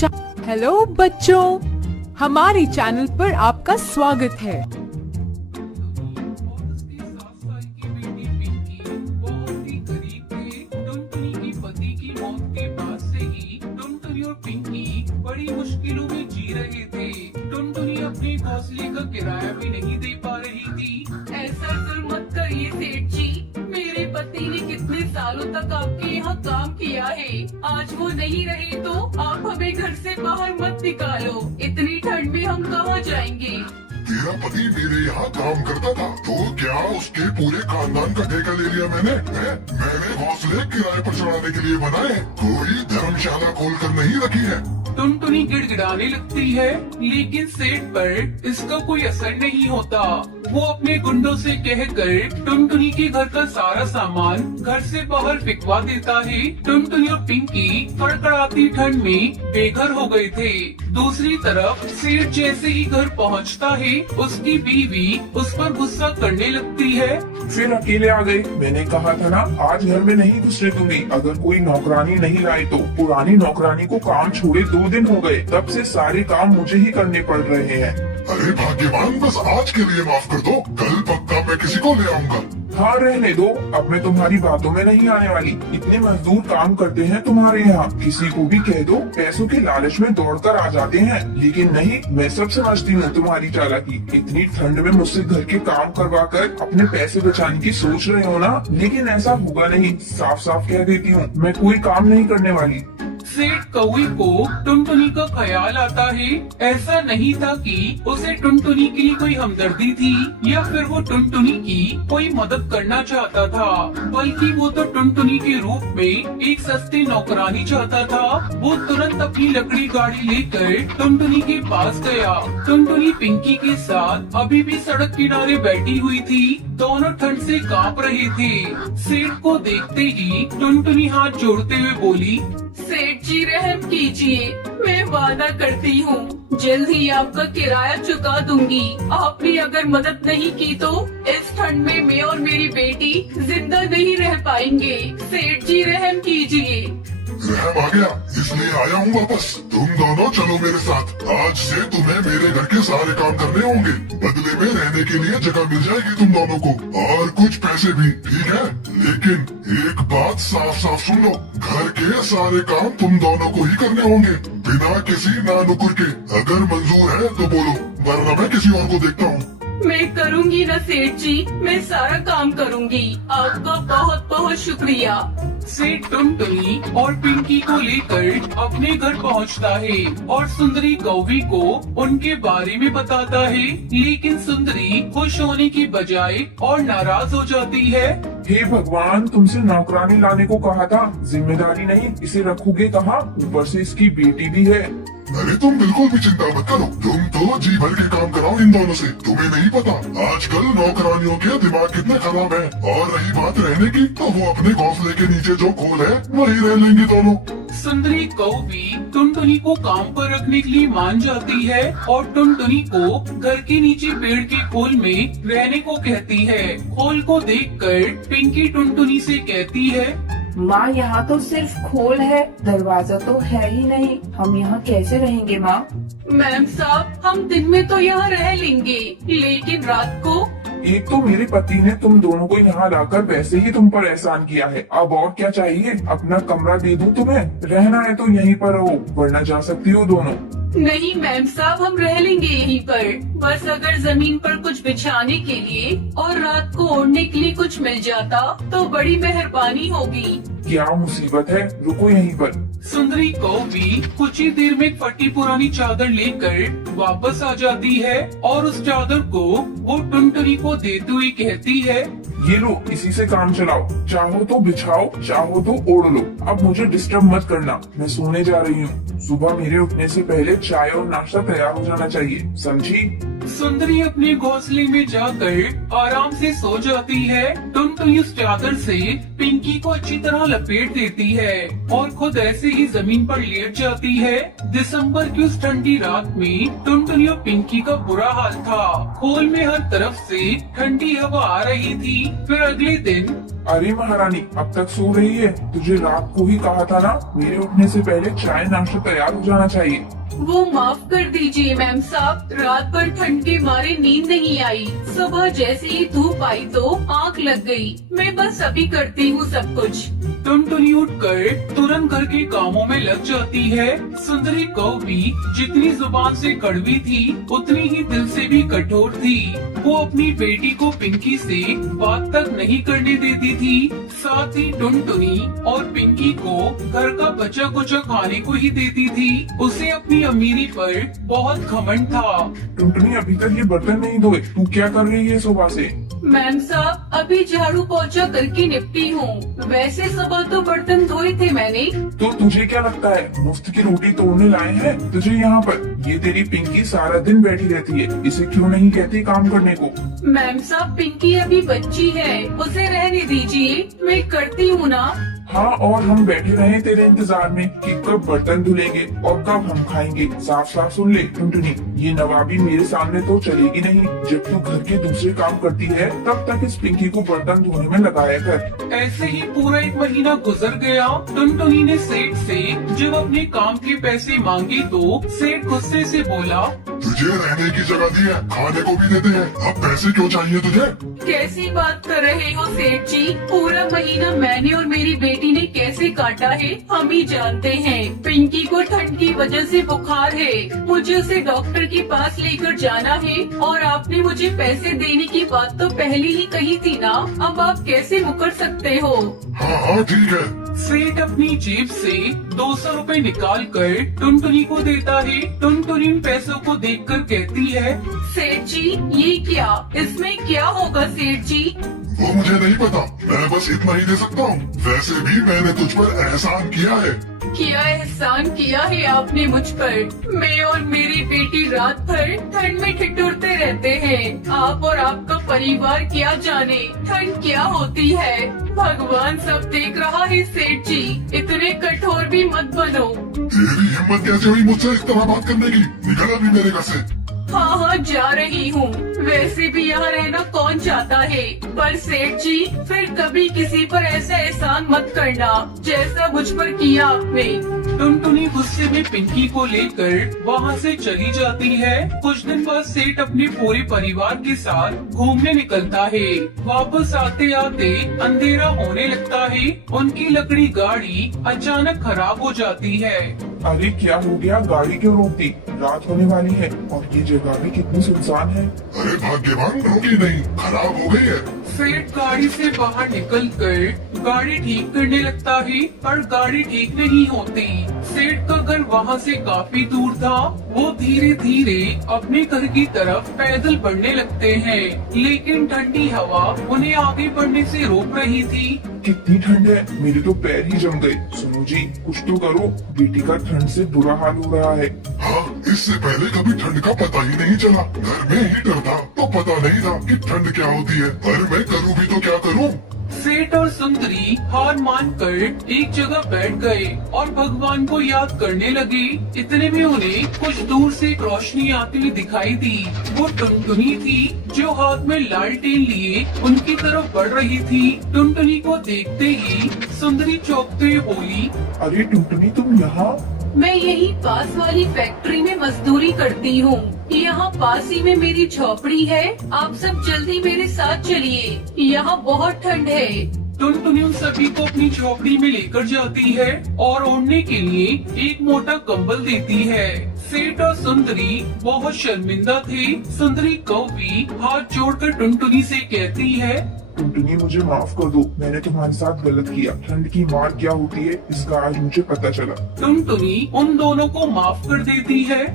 Hello बच्चों, हमारे channel पर आपका स्वागत है। बड़ी मुश्किलों में जी रहे थे। टुनटुनी अपने घोंसले का किराया भी नहीं दे पा रही थी। ऐसा जुल्म मत करिए सेठ जी, मेरे पति ने कितने सालों तक आपके यहाँ काम किया है। आज वो नहीं रहे तो आप हमें घर से बाहर मत निकालो। इतनी ठंड में हम कहाँ जाएंगे। तेरा पति मेरे यहाँ काम करता था तो क्या उसके पूरे खानदान का ठेका ले लिया मैंने? मैंने घोंसले किराए पर चढ़ाने के लिए बनाए, कोई धर्मशाला खोल कर नहीं रखी है। टुनटुनी गिड़गिड़ाने लगती है, लेकिन सेठ पर इसका कोई असर नहीं होता। वो अपने गुंडों से कहकर टुनटुनी के घर का सारा सामान घर से बाहर फेंकवा देता है। टुनटुनी और पिंकी कड़कड़ाती ठंड में बेघर हो गए थे। दूसरी तरफ सेठ जैसे ही घर पहुंचता है, उसकी बीवी उस पर गुस्सा करने लगती है। फिर अकेले आ गए। मैंने कहा था ना आज घर में नहीं घुसने दूंगी। अगर कोई नौकरानी नहीं लाए तो। पुरानी नौकरानी को काम छोड़े 2 दिन हो गए, तब से सारे काम मुझे ही करने पड़ रहे हैं। अरे भाग्यवान, बस आज के लिए माफ कर दो, कल पक्का मैं किसी को ले आऊंगा। हाँ रहने दो, अब मैं तुम्हारी बातों में नहीं आने वाली। इतने मजदूर काम करते हैं तुम्हारे यहाँ, किसी को भी कह दो पैसों के लालच में दौड़कर आ जाते हैं। लेकिन नहीं, मैं सब समझती हूँ तुम्हारी चालाकी। इतनी ठंड में मुझसे घर के काम करवा कर अपने पैसे बचाने की सोच रहे हो ना, लेकिन ऐसा होगा नहीं। साफ साफ कह देती हूँ, मैं कोई काम नहीं करने वाली। सेठ कौवी को टुनटुनी का ख्याल आता है। ऐसा नहीं था कि उसे टुनटुनी के लिए कोई हमदर्दी थी या फिर वो टुनटुनी की कोई मदद करना चाहता था, बल्कि वो तो टुनटुनी के रूप में एक सस्ती नौकरानी चाहता था। वो तुरंत अपनी लकड़ी गाड़ी लेकर टुनटुनी के पास गया। टुनटुनी पिंकी के साथ अभी भी सड़क किनारे बैठी हुई थी। दोनों ठंड से कांप रहे थे। सेठ को देखते ही टुनटुनी हाथ जोड़ते हुए बोली, सेठ जी रहम कीजिए, मैं वादा करती हूँ जल्द ही आपका किराया चुका दूंगी। आपने अगर मदद नहीं की तो इस ठंड में मैं और मेरी बेटी जिंदा नहीं रह पाएंगे। सेठ जी रहम कीजिए। रहम आ गया, इसलिए आया हूँ वापस। तुम दोनों चलो मेरे साथ। आज से तुम्हें मेरे घर के सारे काम करने होंगे। बदले में रहने के लिए जगह मिल जाएगी तुम दोनों को, और कुछ पैसे भी, ठीक है? लेकिन एक बात साफ साफ सुन लो, घर के सारे काम तुम दोनों को ही करने होंगे, बिना किसी नानुकुर के। अगर मंजूर है तो बोलो, वरना मैं किसी और को देखता हूँ। मैं करूँगी ना सेठ जी, मैं सारा काम करूँगी। आपका बहुत बहुत शुक्रिया। सेठ टुनटुनी और पिंकी को लेकर अपने घर पहुंचता है और सुंदरी कौवी को उनके बारे में बताता है। लेकिन सुंदरी खुश होने की बजाय और नाराज हो जाती है। हे भगवान, तुमसे नौकरानी लाने को कहा था, जिम्मेदारी नहीं, इसे रखोगे कहाँ? ऊपर से इसकी बेटी भी है। अरे तुम बिल्कुल भी चिंता मत करो, तुम तो जी भर के काम कराओ इन दोनों से। तुम्हें नहीं पता आजकल नौकरानियों के दिमाग कितने खराब हैं। और रही बात रहने की, तो वो अपने घोंसले के नीचे जो खोल है वही रह लेंगे दोनों। सुंदरी कौवी टुनटुनी को काम पर रखने के लिए मान जाती है और टुनटुनी को घर के नीचे पेड़ के खोल में रहने को कहती है। खोल को देखकर पिंकी टुनटुनी से कहती है, माँ यहाँ तो सिर्फ खोल है, दरवाजा तो है ही नहीं। हम यहाँ कैसे रहेंगे माँ? मैम साहब, हम दिन में तो यहाँ रह लेंगे, लेकिन रात को। एक तो मेरे पति ने तुम दोनों को यहाँ लाकर वैसे ही तुम पर एहसान किया है, अब और क्या चाहिए? अपना कमरा दे दूं तुम्हें, रहना है तो यहीं पर रहो, वरना जा सकती हो दोनों। नहीं मैम साहब, हम रह लेंगे यहीं पर। बस अगर जमीन पर कुछ बिछाने के लिए और रात को ओढ़ने के लिए कुछ मिल जाता तो बड़ी मेहरबानी होगी। क्या मुसीबत है, रुको यहीं पर। सुंदरी कौवी कुछ ही देर में फटी पुरानी चादर लेकर वापस आ जाती है और उस चादर को वो टुनटुनी को देते हुए कहती है, ये लो, इसी से काम चलाओ। चाहो तो बिछाओ, चाहो तो ओढ़ लो। अब मुझे डिस्टर्ब मत करना, मैं सोने जा रही हूँ। सुबह मेरे उठने से पहले चाय और नाश्ता तैयार हो जाना चाहिए, समझी? सुंदरी अपने घोंसले में जाकर आराम से सो जाती है। टुनटुनी उस चादर से पिंकी को अच्छी तरह लपेट देती है और खुद ऐसे ही जमीन पर लेट जाती है। दिसंबर की उस ठंडी रात में टुनटुनी और पिंकी का बुरा हाल था। खोल में हर तरफ से ठंडी हवा आ रही थी। फिर अगले दिन अरे महारानी, अब तक सो रही है? तुझे रात को ही कहा था ना, मेरे उठने से पहले चाय नाश्ता तैयार हो जाना चाहिए। वो माफ कर दीजिए मैम साहब, रात भर ठंड के मारे नींद नहीं आई। सुबह जैसे ही धूप आई तो आंख लग गई। मैं बस अभी करती हूँ सब कुछ। टुनटुनी उठकर तुरंत घर के कामों में लग जाती है। सुंदरी कौ भी जितनी जुबान से कड़वी थी उतनी ही दिल से भी कठोर थी। वो अपनी बेटी को पिंकी से बात तक नहीं करने देती थी। साथ ही टुनटुनी और पिंकी को घर का बचा कुचा खाने को ही देती थी। उसे अपनी अमीरी पर बहुत घमंड था। टुनटुनी, अभी तक ये बर्तन नहीं धोए, तू क्या कर रही है सुबह से? मैम साहब, अभी झाड़ू पोछा करके निपटी हूँ। वैसे सुबह तो बर्तन धोए थे मैंने। तो तुझे क्या लगता है मुफ्त की रोटी तोड़ने लाए हैं तुझे यहाँ पर? ये तेरी पिंकी सारा दिन बैठी रहती है, इसे क्यों नहीं कहती काम करने को? मैम साहब, पिंकी अभी बच्ची है, उसे रहने दीजिए, मैं करती हूँ ना। हाँ, और हम बैठे रहे तेरे इंतजार में कि कब बर्तन धुलेंगे और कब हम खाएंगे। साफ साफ सुन ले टुनटुनी, ये नवाबी मेरे सामने तो चलेगी नहीं। जब तू घर के दूसरे काम करती है तब तक इस पिंकी को बर्तन धोने में लगाया कर। ऐसे ही पूरा 1 महीना गुजर गया। टुनटुनी ने सेठ से जब अपने काम के पैसे मांगे तो सेठ गुस्से से बोला, तुझे रहने की जगह दी है, खाने को भी देते हैं, अब पैसे क्यों चाहिए तुझे? कैसी बात कर रहे हो सेठ जी? पूरा महीना मैंने और मेरी बेटी ने कैसे काटा है हम ही जानते हैं। पिंकी को ठंड की वजह से बुखार है, मुझे उसे डॉक्टर के पास लेकर जाना है और आपने मुझे पैसे देने की बात तो पहले ही कही थी ना, अब आप कैसे मुकर सकते हो? हाँ हाँ ठीक है। सेठ अपनी जेब से 200 रुपए निकाल कर टुनटुनी को देता है। टुनटुनी उन पैसों को देखकर कहती है, सेठ जी ये क्या, इसमें क्या होगा सेठ जी? वो मुझे नहीं पता, मैं बस इतना ही दे सकता हूँ। वैसे भी मैंने तुझ पर एहसान किया है। क्या एहसान किया है आपने मुझ पर? मैं और मेरी बेटी रात भर ठंड में ठिठुरते रहते हैं। आप और आपका परिवार क्या जाने ठंड क्या होती है। भगवान सब देख रहा है सेठ जी, इतने कठोर भी मत बनो। तेरी हिम्मत कैसे हुई मुझसे इस तरह बात करने की? निकल अभी मेरे घर से। हाँ हाँ जा रही हूँ, वैसे भी यहाँ रहना कौन चाहता है। पर सेठ जी फिर कभी किसी पर ऐसा एहसान मत करना जैसा मुझ पर किया आपने। टुनटुनी गुस्से में पिंकी को लेकर वहाँ से चली जाती है। कुछ दिन बाद सेठ अपने पूरे परिवार के साथ घूमने निकलता है। वापस आते आते अंधेरा होने लगता है। उनकी लकड़ी गाड़ी अचानक खराब हो जाती है। अरे क्या हो गया, गाड़ी क्यों रोक दी? रात होने वाली है और ये जगह भी कितनी सुनसान है। अरे भाग्यवान, रोकी नहीं, खराब हो गई है। सेठ गाड़ी से बाहर निकलकर गाड़ी ठीक करने लगता है पर गाड़ी ठीक नहीं होती। सेठ का घर वहाँ से काफी दूर था। वो धीरे धीरे अपने घर की तरफ पैदल बढ़ने लगते हैं, लेकिन ठंडी हवा उन्हें आगे बढ़ने से रोक रही थी। कितनी ठंड है, मेरे तो पैर ही जम गए। सुनो जी, कुछ तो करो, बेटी का ठंड से बुरा हाल हो रहा है। हाँ, इससे पहले कभी ठंड का पता ही नहीं चला। घर में हीटर था तो पता नहीं था कि ठंड क्या होती है। पर मैं करूँ भी तो क्या करूँ? सेठ और सुंदरी हार मानकर एक जगह बैठ गए और भगवान को याद करने लगे। इतने में उन्हें कुछ दूर से एक रोशनी आती हुई दिखाई दी। वो टुनटुनी थी जो हाथ में लालटेन लिए उनकी तरफ बढ़ रही थी। टुनटुनी को देखते ही सुंदरी चौंकते हुए बोली, अरे टुनटुनी, तुम यहाँ? मैं यही पास वाली फैक्ट्री में मजदूरी करती हूँ। यहाँ पास ही में मेरी झोपड़ी है, आप सब जल्दी मेरे साथ चलिए, यहाँ बहुत ठंड है। टुनटुनी उन सभी को अपनी झोपड़ी में लेकर जाती है और ओढ़ने के लिए एक मोटा कंबल देती है। सेठ और सुंदरी बहुत शर्मिंदा थे। सुंदरी कौवी हाथ जोड़कर टुनटुनी से कहती है, टुनटुनी, मुझे माफ कर दो, मैंने तुम्हारे साथ गलत किया। ठंड की मार क्या होती है इसका आज मुझे पता चला। टुनटुनी उन दोनों को माफ कर देती है।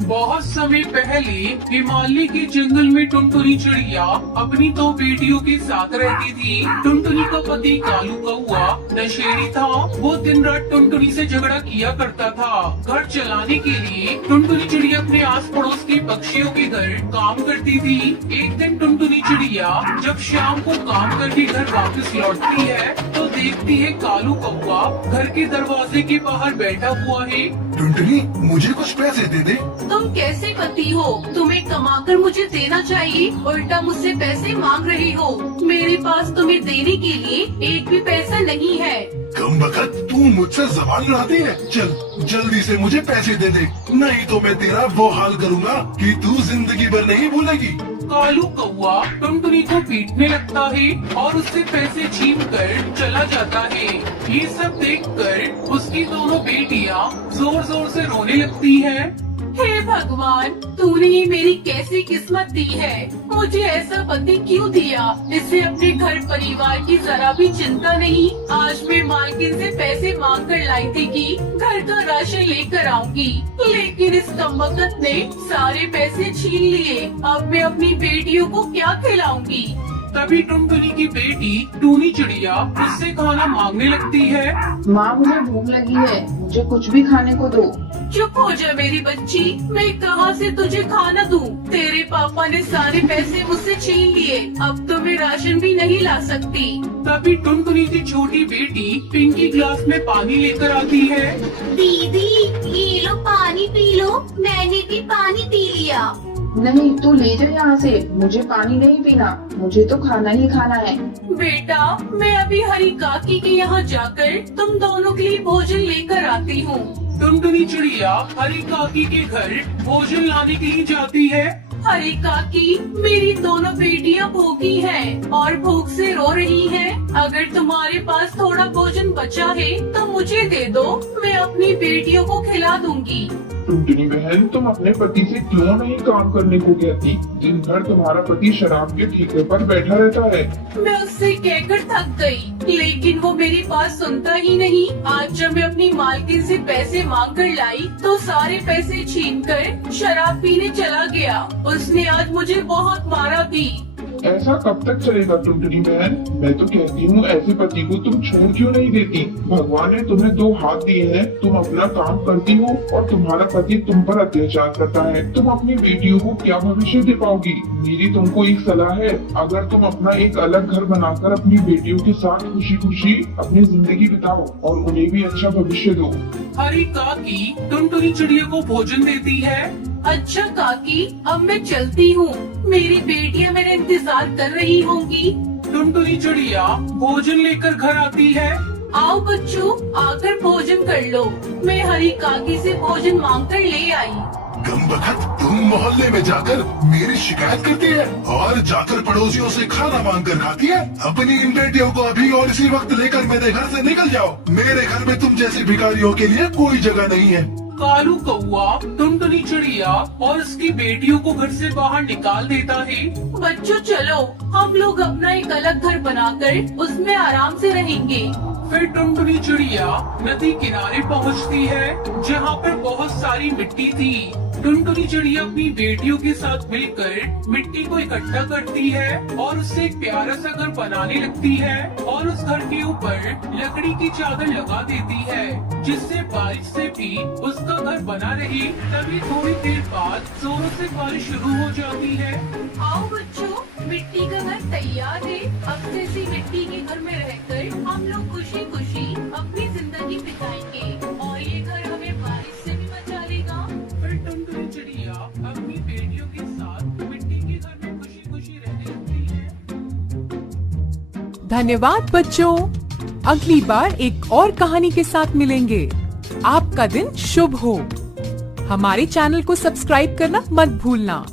बहुत समय पहले हिमालय के जंगल में टुनटुनी चिड़िया अपनी 2 बेटियों के साथ रहती थी। टुनटुनी का पति कालू कौआ कौआ नशेड़ी था। वो दिन रात टुनटुनी से झगड़ा किया करता था। घर चलाने के लिए टुनटुनी चिड़िया अपने आस पड़ोस के पक्षियों के घर काम करती थी। एक दिन टुनटुनी चिड़िया जब शाम को काम करके घर वापस लौटती है तो देखती है कालू कौआ घर के दरवाजे के बाहर बैठा हुआ है। टुनटुनी, मुझे कुछ पैसे दे दे। तुम कैसे पति हो? तुम्हें कमाकर मुझे देना चाहिए, उल्टा मुझसे पैसे मांग रही हो। मेरे पास तुम्हें देने के लिए एक भी पैसा नहीं है। कम बखत, तू मुझसे जबान लड़ाती है। चल जल्दी से मुझे पैसे दे दे, नहीं तो मैं तेरा वो हाल करूँगा कि तू जिंदगी भर नहीं भूलेगी। कालू कौआ टुनटुनी को पीटने लगता है और उससे पैसे छीन कर चला जाता है। ये सब देखकर उसकी दोनों बेटियां जोर जोर से रोने लगती हैं। हे भगवान, तूने ये मेरी कैसी किस्मत दी है। मुझे ऐसा पति क्यों दिया जिससे अपने घर परिवार की जरा भी चिंता नहीं। आज मैं मालकिन से पैसे मांग कर लाई थी कि घर का राशन लेकर आऊंगी, लेकिन इस कमबख्त ने सारे पैसे छीन लिए। अब मैं अपनी बेटियों को क्या खिलाऊंगी? तभी टुनटुनी की बेटी टूनी चिड़िया उससे खाना मांगने लगती है। माँ, मुझे भूख लगी है, मुझे कुछ भी खाने को दो। चुप हो जा मेरी बच्ची, मैं कहाँ से तुझे खाना दूँ? तेरे पापा ने सारे पैसे मुझसे छीन लिए, अब तो मैं राशन भी नहीं ला सकती। तभी टुनटुनी की छोटी बेटी पिंकी ग्लास में पानी लेकर आती है। दीदी, ये लो पानी पी लो, मैंने भी पानी पी लिया। नहीं, तू ले जा यहाँ से, मुझे पानी नहीं पीना, मुझे तो खाना ही खाना है। बेटा, मैं अभी हरी काकी के यहाँ जाकर तुम दोनों के लिए भोजन लेकर आती हूँ। टुनटुनी चिड़िया हरी काकी के घर भोजन लाने के लिए जाती है। हरी काकी, मेरी दोनों बेटियाँ भूखी हैं और भूख से रो रही हैं। अगर तुम्हारे पास थोड़ा भोजन बचा है तो मुझे दे दो, मैं अपनी बेटियों को खिला दूंगी। टुनटुनी बहन, तुम अपने पति से क्यों नहीं काम करने को कहती? दिन भर तुम्हारा पति शराब के ठेके पर बैठा रहता है। मैं उससे कहकर थक गई, लेकिन वो मेरी बात सुनता ही नहीं। आज जब मैं अपनी मालकिन से पैसे मांग कर लाई तो सारे पैसे छीन कर शराब पीने चला गया। उसने आज मुझे बहुत मारा भी। ऐसा कब तक चलेगा टुनटुनी बहन? मैं तो कहती हूँ ऐसे पति को तुम छोड़ क्यों नहीं देती? भगवान ने तुम्हें दो हाथ दिए हैं, तुम अपना काम करती हो और तुम्हारा पति तुम पर अत्याचार करता है। तुम अपनी बेटियों को क्या भविष्य दे पाओगी? मेरी तुमको एक सलाह है, अगर तुम अपना एक अलग घर बनाकर अपनी बेटियों के साथ खुशी खुशी अपनी जिंदगी बिताओ और उन्हें भी अच्छा भविष्य दो। हरी काकी टुनटुनी चिड़िया को भोजन देती है। अच्छा काकी, अब मैं चलती हूँ, मेरी बेटियाँ मेरा इंतजार कर रही होंगी। टुनटुनी चिड़िया भोजन लेकर घर आती है। आओ बच्चों, आकर भोजन कर लो। मैं हरी काकी से भोजन मांग कर ले आई। कम बखत, तुम मोहल्ले में जाकर मेरी शिकायत करती है और जाकर पड़ोसियों से खाना मांग कर खाती है। अपनी इन बेटियों को अभी और इसी वक्त लेकर मेरे घर से निकल जाओ। मेरे घर में तुम जैसी भिखारियों के लिए कोई जगह नहीं है। कालू कौआ टुनटुनी चिड़िया और उसकी बेटियों को घर से बाहर निकाल देता है। बच्चों चलो, हम लोग अपना एक अलग घर बनाकर उसमें आराम से रहेंगे। फिर टुनटुनी चिड़िया नदी किनारे पहुंचती है जहां पर बहुत सारी मिट्टी थी। टुनटुनी चिड़िया अपनी बेटियों के साथ मिलकर मिट्टी को इकट्ठा करती है और उससे एक प्यारा सा घर बनाने लगती है और उस घर के ऊपर लकड़ी की चादर लगा देती है जिससे बारिश से भी उसका घर बना रहे। तभी थोड़ी देर बाद जोरों से बारिश शुरू हो जाती है। आओ बच्चों, मिट्टी का घर तैयार है। अब से इसी मिट्टी के घर में रहकर हम लोग खुशी खुशी अपनी जिंदगी बिताएंगे और ये घर हमें बारिश से भी बचा लेगा। फिर टुनटुनी चिड़िया अपनी बेटियों के साथ मिट्टी के घर में खुशी खुशी रहने लगती है। धन्यवाद बच्चों। अगली बार एक और कहानी के साथ मिलेंगे। आपका दिन शुभ हो। हमारे चैनल को सब्सक्राइब करना मत भूलना।